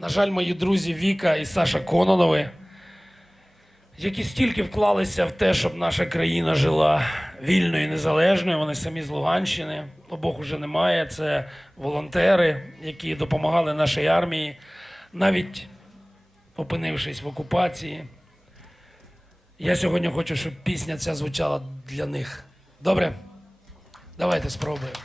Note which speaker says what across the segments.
Speaker 1: На жаль, мої друзі Віка і Саша Кононови, які стільки вклалися в те, щоб наша країна жила вільною і незалежною. Вони самі з Луганщини. Обох уже немає. Це волонтери, які допомагали нашій армії, навіть опинившись в окупації. Я сьогодні хочу, щоб пісня ця звучала для них. Добре? Давайте спробуємо.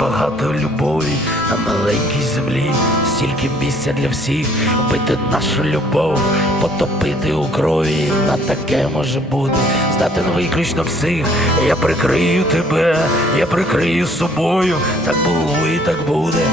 Speaker 1: Багато любові, на маленькій землі стільки місця для всіх, вбити нашу любов, потопити у крові. На таке може бути, здати на виключно всіх. Я прикрию тебе, я прикрию собою. Так було і так буде,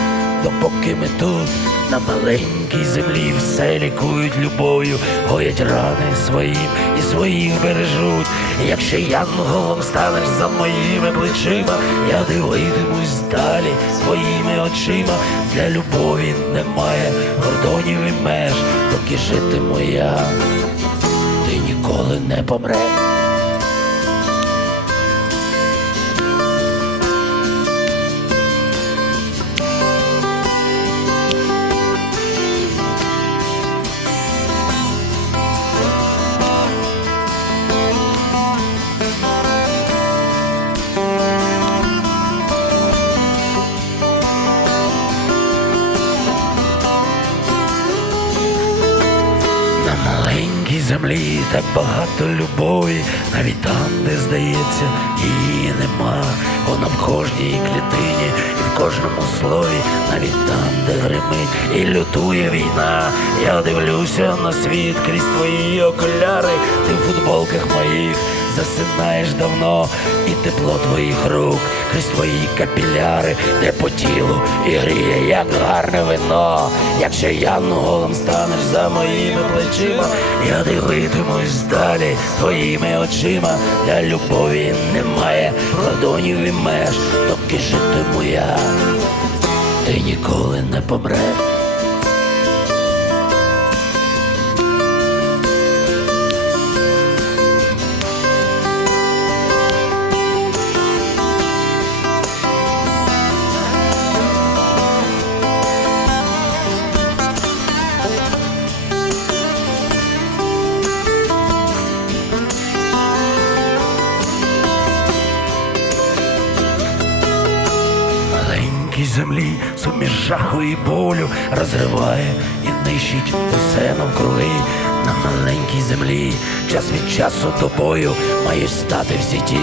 Speaker 1: допоки ми тут. На маленькій землі все лікують любов'ю, гоять рани своїм і своїх бережуть. Якщо янголом станеш за моїми плечима, я дивитимусь далі своїми очима. Для любові немає кордонів і меж, доки житиму я, ти ніколи не помреш. Землі так багато любові, навіть там, де здається, її нема. Вона в кожній клітині і в кожному слові, навіть там, де гримить і лютує війна. Я дивлюся на світ крізь твої окуляри, ти в футболках моїх засинаєш давно, і тепло твоїх рук крізь твої капіляри, де по тілу і гріє, як гарне вино. Якщо янголом станеш за моїми плечима, я дивитимусь далі твоїми очима. Для любові немає кордонів і меж, доки житиму я, ти ніколи не помреш. Маленькій землі суміш жаху і болю розриває і нищить усе навкруги. На маленькій землі час від часу тобою мають стати всі ті,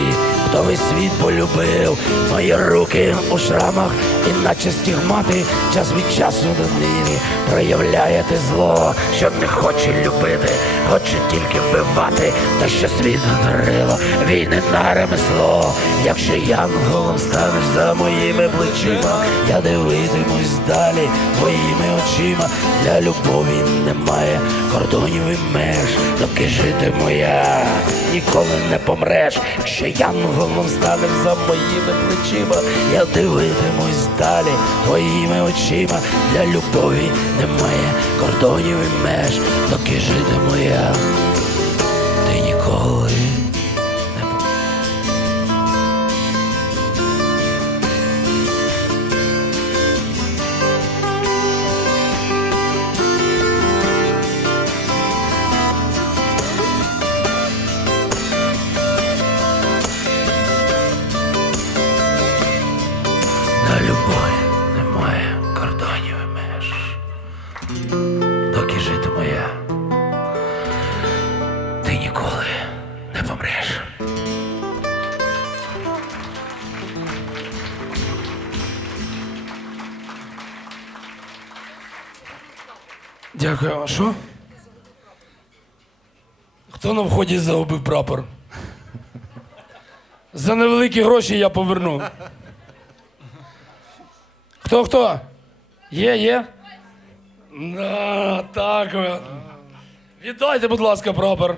Speaker 1: хто весь світ полюбив. Мої руки у шрамах, іначе стігмати, час від часу до нині проявляє те зло, що не хоче любити, хоче тільки вбивати, та що світ говорило, війни на ремесло. Якщо янголом станеш за моїми плечима, я дивитимусь далі твоїми очима. Для любові немає кордонів і меж, доки житиму я, ніколи не помреш. Якщо янголом станеш за моїми плечима, я дивитимусь далі твоїми очима. Для любові немає кордонів і меж, доки житиму я, Доки житиму я, ти ніколи не помреш. Дякую. А що? Хто на вході загубив прапор? За невеликі гроші я поверну. Хто хто? Є, є? На, так. Віддайте, будь ласка, прапор.